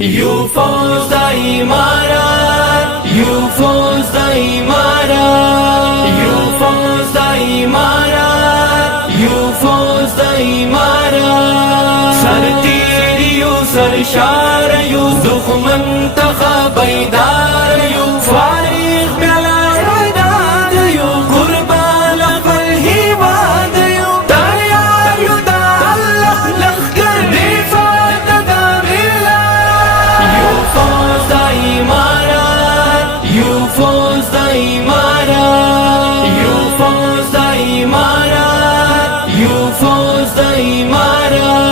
يفوز إمارات يفوز إمارات يفوز إمارات يفوز إمارات سرتير يو سرشار يو دخمن تخبيدار يو فارغ بلا رداد يو قربان فالهواد يو تريار يو دا الله لخكر نفاد داملا يفوز إمارات يفوز إمارات يفوز إمارات يفوز إمارات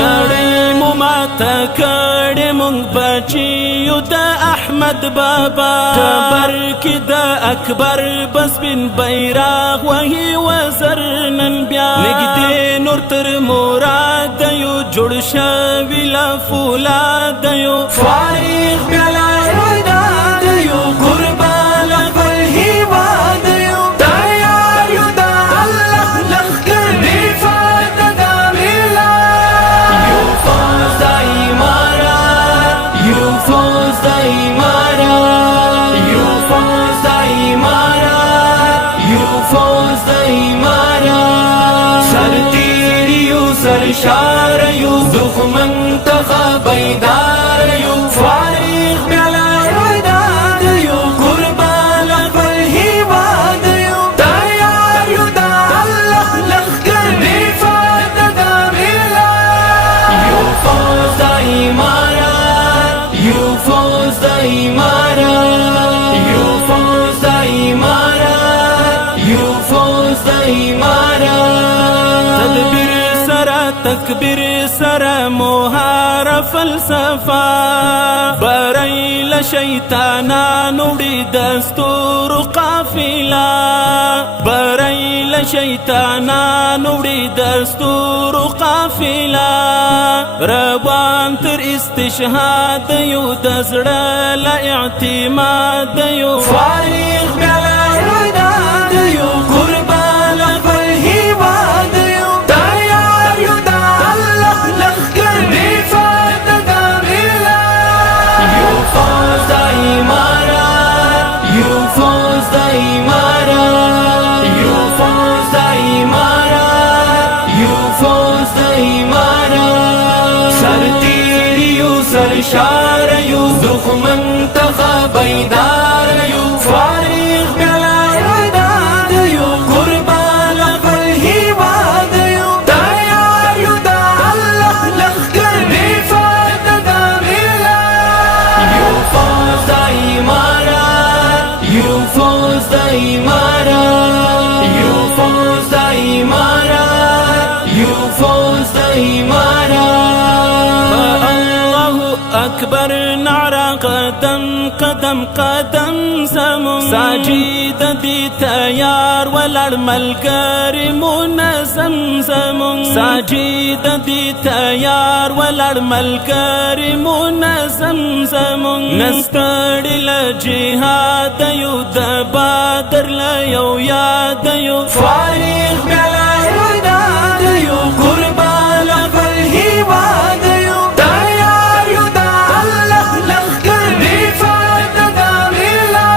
نړۍ مو ماته کړې مونږ بچیو د احمد بابا ټبر کې د اکبر بس بن بیراغ وهي وزر نن بیا نږدې نور تر مراد یو جوړ شوي له فولاد یو فارغ بیا له رداد یو قربان خپل هیواد یو تیار یو د الله لښکر نفاد داملا يفوز إمارات يفوز إمارات يفوز إمارات يفوز إمارات سرتير يو سرشار يو دخمن تخبيدار يو فارغ بلا رداد يو قربان فالهواد يو تيار يو دا الله لخكر نفاد داملا يفوز إمارات يفوز إمارات يفوز إمارات يفوز إمارات تدبير سرا تكبير سرا مهار فلسفه بريل شيطانان وړي دستور قافله بريل شيطانان وړي دستور قافله روان تر استشهاد یو د زړه له اعتماد یو فارغ بلا رداد یو قربان خپل هیواد یو تیار یو د الله لښکر نفاد داملا يفوز إمارات يفوز إمارات يفوز إمارات يفوز إمارات سرتير يو سرشار يو دخمن تخبيدار يو فارغ بلا رداد يو قربان فالهواد يو تيار يو دا الله لخكر نفاد داملا يفوز إمارات يفوز إمارات يفوز إمارات يفوز إمارات الله أكبر نعرى قدم قدم قدم زمون ساجد دي تيار ولړ ملګری منظم زمون ساجد دي تيار ولړ ملګری منظم زمون نستړی له جهاد یو د بدر له یو یاد یو فارغ بلا رداد یو قربان خپل هیواد یو تیار یو د الله لښکر نفاد داملا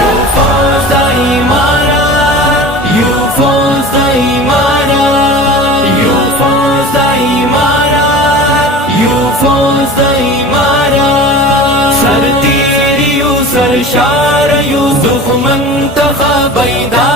يفوز إمارات يفوز إمارات يفوز إمارات يفوز إمارات سرتير يو سرشار يو دخمن تخبيدار